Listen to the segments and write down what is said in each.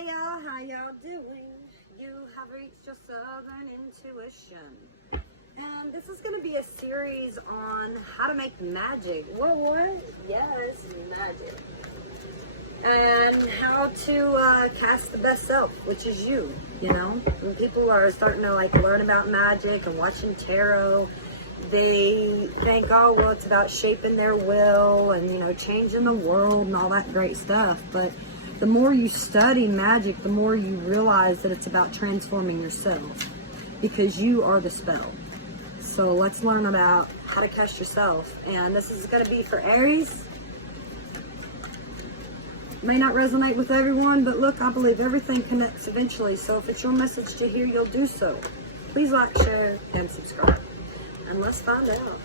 Hi y'all, how y'all doing? You have reached your southern intuition. And this is going to be a series on how to make magic. What? Yes, magic. And how to cast the best self, which is you, you know? When people are starting to learn about magic and watching tarot, they think, oh, well, it's about shaping their will and, changing the world and all that great stuff. But the more you study magic, the more you realize that it's about transforming yourself, because you are the spell. So let's learn about how to cast yourself. And this is going to be for Aries. May not resonate with everyone, but look, I believe everything connects eventually. So if it's your message to hear, you'll do so. Please like, share, and subscribe. And let's find out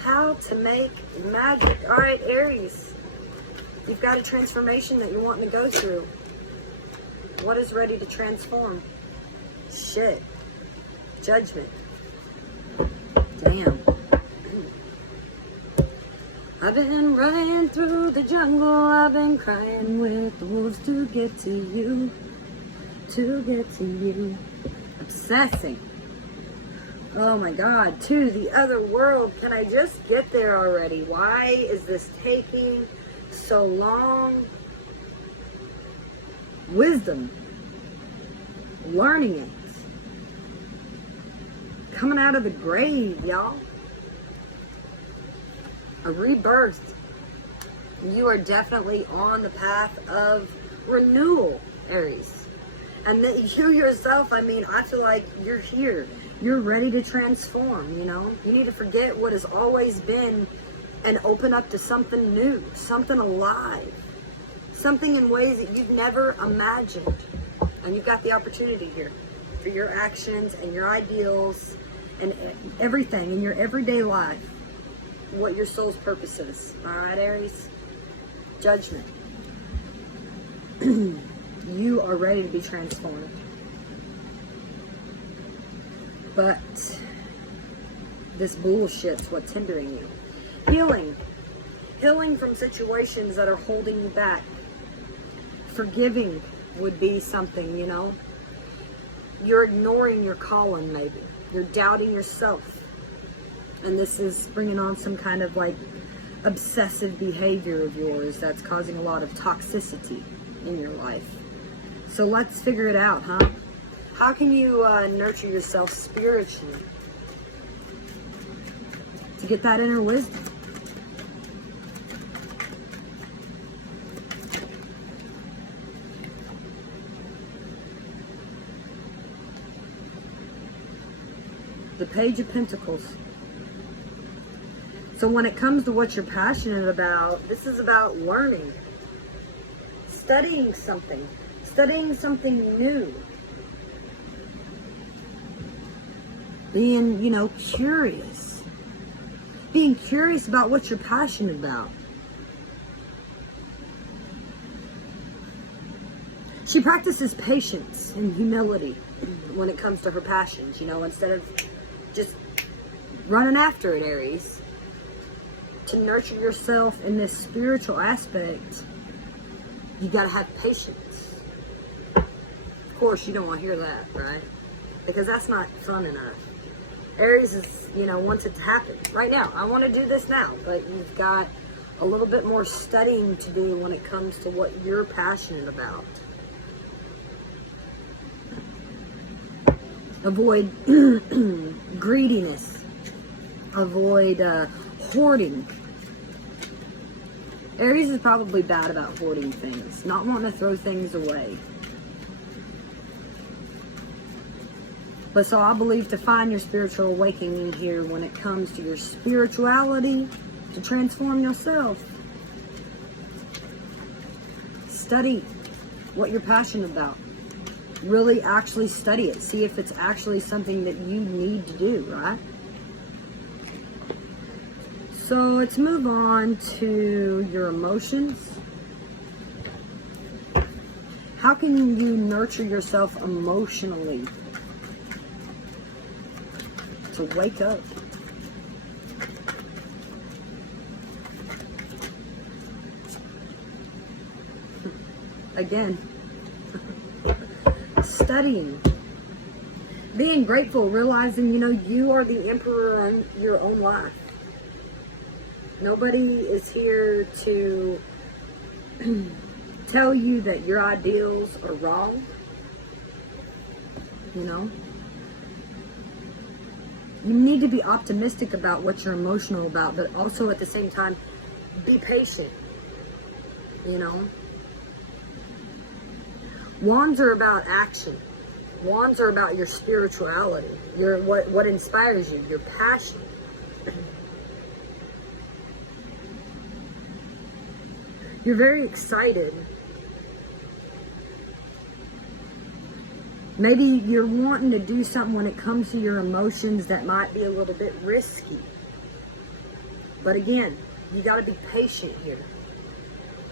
how to make magic. All right, Aries. You've got a transformation that you're wanting to go through. What is ready to transform? Shit. Judgment. Damn. I've been running through the jungle. I've been crying with the wolves to get to you. To get to you. Obsessing. Oh my God. To the other world. Can I just get there already? Why is this taking so long? Wisdom. Learning it. Coming out of the grave, y'all. A rebirth. You are definitely on the path of renewal, Aries. And that you yourself, I feel like you're here. You're ready to transform, You need to forget what has always been and open up to something new, something alive, something in ways that you've never imagined. And you've got the opportunity here for your actions and your ideals and everything in your everyday life, what your soul's purpose is. All right, Aries? Judgment. You are ready to be transformed. But this bullshit's what's hindering you. Healing. Healing from situations that are holding you back. Forgiving would be something, You're ignoring your calling, maybe. You're doubting yourself. And this is bringing on some kind of obsessive behavior of yours that's causing a lot of toxicity in your life. So let's figure it out, huh? How can you nurture yourself spiritually to get that inner wisdom? The Page of Pentacles. So when it comes to what you're passionate about, this is about learning, studying something new, being, curious about what you're passionate about. She practices patience and humility when it comes to her passions, instead of just running after it, Aries. To nurture yourself in this spiritual aspect, you gotta have patience. Of course, you don't want to hear that, right? Because that's not fun enough. Aries is, wants it to happen right now. I want to do this now, but you've got a little bit more studying to do when it comes to what you're passionate about. Avoid greediness. Avoid hoarding. Aries is probably bad about hoarding things, not wanting to throw things away. But so I believe to find your spiritual awakening here when it comes to your spirituality, to transform yourself. Study what you're passionate about. Really actually study it. See if it's actually something that you need to do, right? So let's move on to your emotions. How can you nurture yourself emotionally to wake up? Again, studying. Being grateful, realizing, you know, you are the emperor in your own life. Nobody is here to tell you that your ideals are wrong. You know? You need to be optimistic about what you're emotional about, but also at the same time, be patient. You know? Wands are about action. Wands are about your spirituality, your what inspires you, your passion. You're very excited. Maybe you're wanting to do something when it comes to your emotions that might be a little bit risky. But again, you got to be patient here.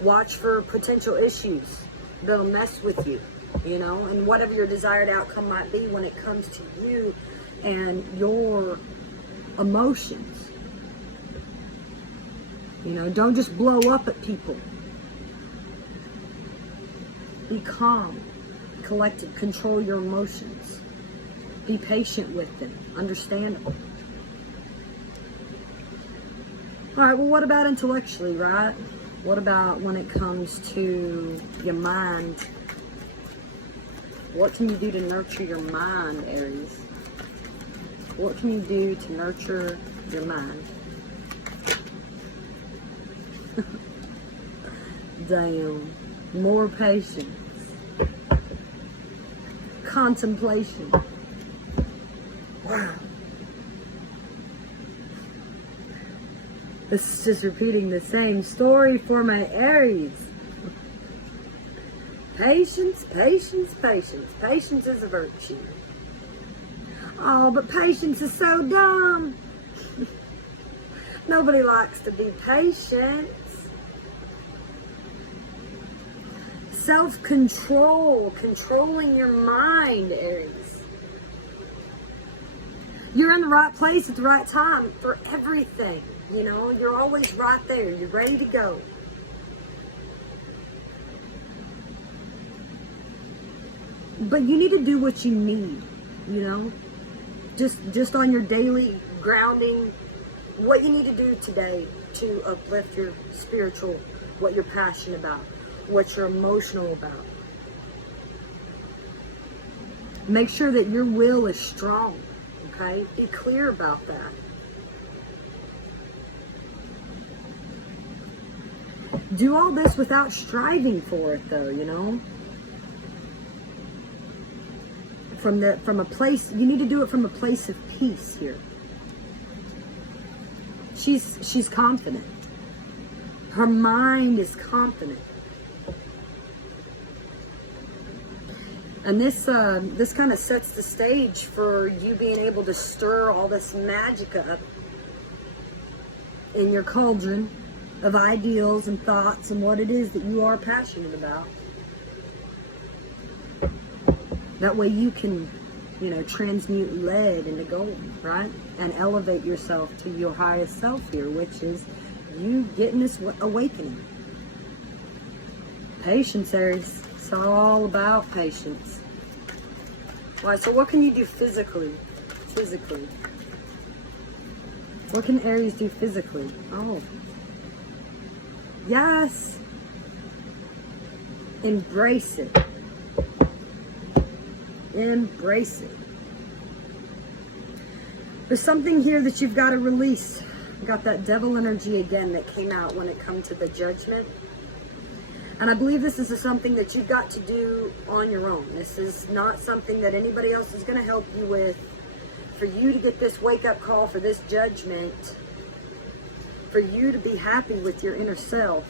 Watch for potential issues that'll mess with you, you know, and whatever your desired outcome might be when it comes to you and your emotions. You know, don't just blow up at people. Be calm, collected, control your emotions. Be patient with them, understandable. All right, well, what about intellectually, right? What about when it comes to your mind? What can you do to nurture your mind, Aries? What can you do to nurture your mind? Damn. More patience. Contemplation. Wow. This is just repeating the same story for my Aries. Patience, patience, patience. Patience is a virtue. Oh, but patience is so dumb. Nobody likes to be patient. Self-control, controlling your mind, Aries. You're in the right place at the right time for everything. You know, you're always right there. You're ready to go. But you need to do what you need, you know? Just on your daily grounding, what you need to do today to uplift your spiritual, what you're passionate about, what you're emotional about. Make sure that your will is strong, okay? Be clear about that. Do all this without striving for it, though, you know? From a place, you need to do it from a place of peace here. She's confident. Her mind is confident. And this kind of sets the stage for you being able to stir all this magic up in your cauldron of ideals and thoughts and what it is that you are passionate about. That way you can, you know, transmute lead into gold, right? And elevate yourself to your highest self here, which is you getting this awakening. Patience, Aries. It's all about patience. All right, so what can you do physically? Physically. What can Aries do physically? Oh. Yes. Embrace it. Embrace it. There's something here that you've got to release. You got that devil energy again that came out when it comes to the judgment. And I believe this is something that you've got to do on your own. This is not something that anybody else is going to help you with. For you to get this wake-up call, for this judgment, for you to be happy with your inner self,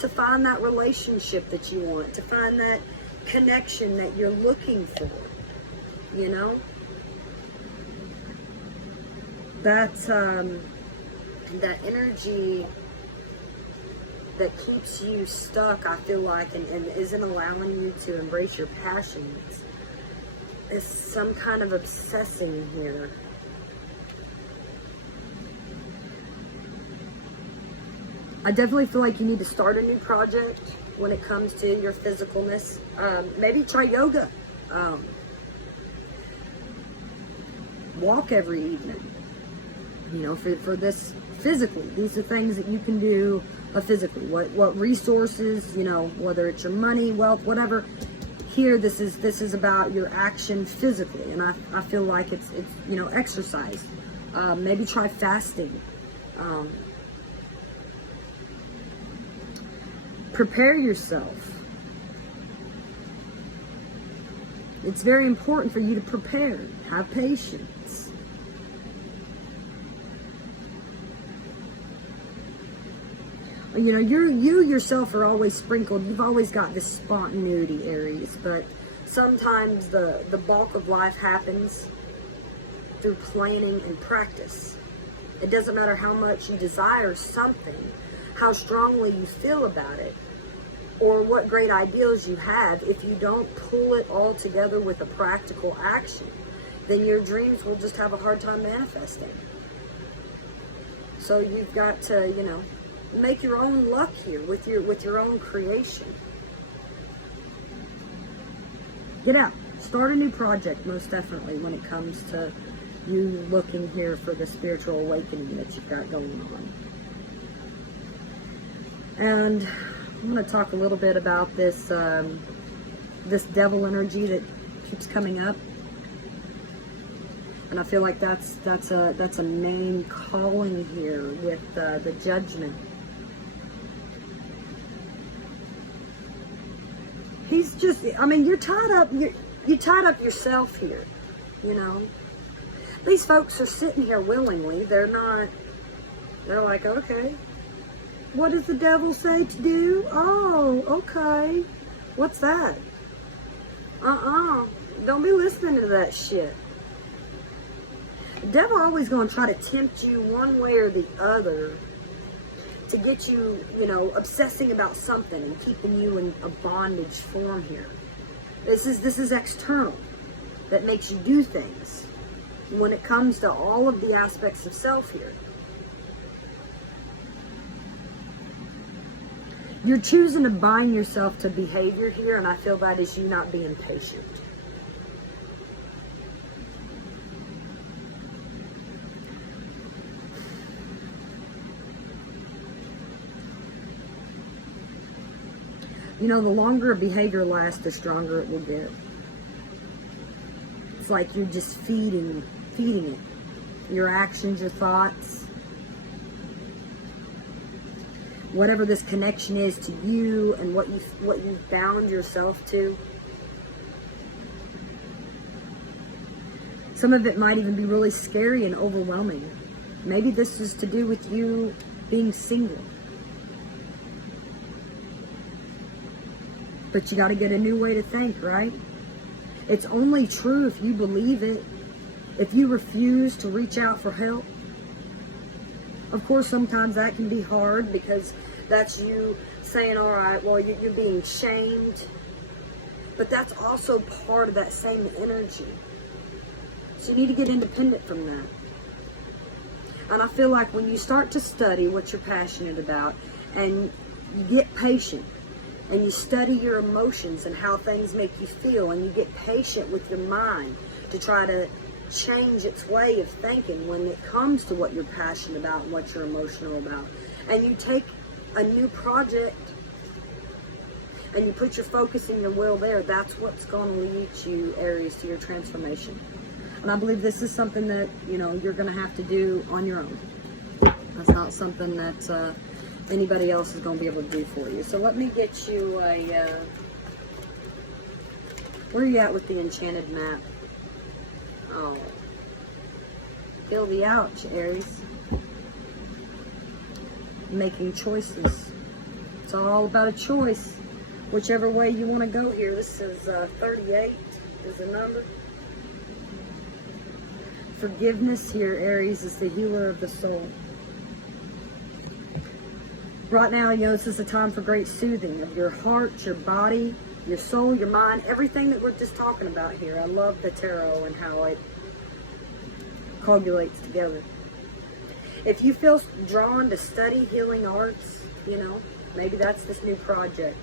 to find that relationship that you want, to find that connection that you're looking for, you know? That's, that energy that keeps you stuck, I feel like, and isn't allowing you to embrace your passions, is some kind of obsessing here. I definitely feel like you need to start a new project when it comes to your physicalness. Maybe try yoga. walk every evening. You know, for this physically, these are things that you can do physically. What resources, you know, whether it's your money, wealth, whatever. Here, this is about your action physically, and I feel like it's you know, exercise. Maybe try fasting. Prepare yourself. It's very important for you to prepare. Have patience. You know, you yourself are always sprinkled. You've always got this spontaneity, Aries, but sometimes the bulk of life happens through planning and practice. It doesn't matter how much you desire something, how strongly you feel about it, or what great ideals you have. If you don't pull it all together with a practical action, then your dreams will just have a hard time manifesting. So you've got to, you know, make your own luck here with your own creation. Get out. Start a new project, most definitely, when it comes to you looking here for the spiritual awakening that you've got going on. And I'm going to talk a little bit about this this devil energy that keeps coming up. And I feel like that's a main calling here with the judgment. He's just, I mean, you're tied up. You tied up yourself here. You know, these folks are sitting here willingly. They're not. They're like, okay, what does the devil say to do? Oh, okay. What's that? Don't be listening to that shit. The devil always going to try to tempt you one way or the other to get you, you know, obsessing about something and keeping you in a bondage form here. This is external that makes you do things when it comes to all of the aspects of self here. You're choosing to bind yourself to behavior here, and I feel that is you not being patient. You know, the longer a behavior lasts, the stronger it will get. It's like you're just feeding it. Your actions, your thoughts, whatever this connection is to you and what you've bound yourself to. Some of it might even be really scary and overwhelming. Maybe this is to do with you being single. But you got to get a new way to think, right? It's only true if you believe it. If you refuse to reach out for help. Of course, sometimes that can be hard because that's you saying, all right, well, you're being shamed. But that's also part of that same energy. So you need to get independent from that. And I feel like when you start to study what you're passionate about and you get patient, and you study your emotions and how things make you feel, and you get patient with your mind to try to change its way of thinking when it comes to what you're passionate about and what you're emotional about. And you take a new project and you put your focus and your will there. That's what's going to lead you, Aries, to your transformation. And I believe this is something that, you know, you're going to have to do on your own. That's not something that anybody else is going to be able to do for you. So let me get you a, where are you at with the enchanted map? Oh, feel the ouch, Aries. Making choices. It's all about a choice. Whichever way you want to go here. This is 38 is the number. Forgiveness here, Aries, is the healer of the soul. Right now, you know, this is a time for great soothing of your heart, your body, your soul, your mind, everything that we're just talking about here. I love the tarot and how it coagulates together. If you feel drawn to study healing arts, you know, maybe that's this new project,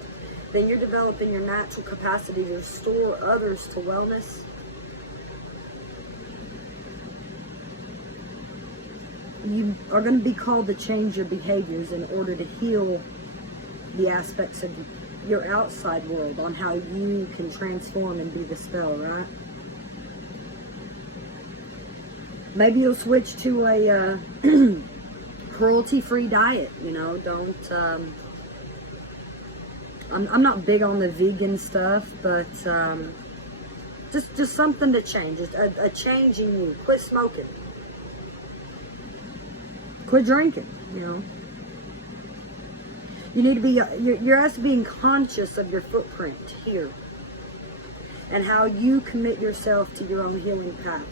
then you're developing your natural capacity to restore others to wellness. you are going to be called to change your behaviors in order to heal the aspects of your outside world on how you can transform and be the spell, right? Maybe you'll switch to a cruelty-free diet, you know. Don't, I'm not big on the vegan stuff, but just something to change, just a change in you. Quit smoking. Quit drinking, you know. You need to be, you're asked being conscious of your footprint here and how you commit yourself to your own healing path.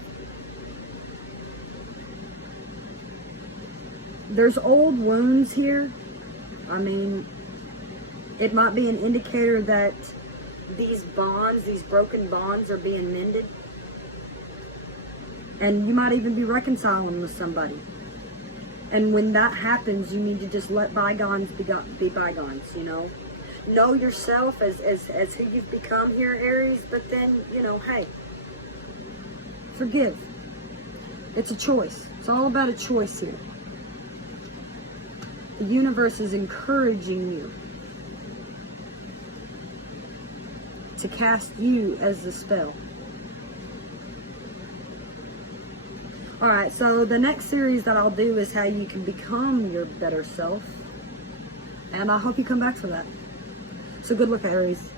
There's old wounds here. I mean, it might be an indicator that these bonds, these broken bonds are being mended. And you might even be reconciling with somebody. And when that happens, you need to just let bygones be bygones, you know. Know yourself as who you've become here, Aries, but then, you know, hey, forgive. It's a choice. It's all about a choice here. The universe is encouraging you to cast you as the spell. Alright, so the next series that I'll do is how you can become your better self. And I hope you come back for that. So good luck, Aries.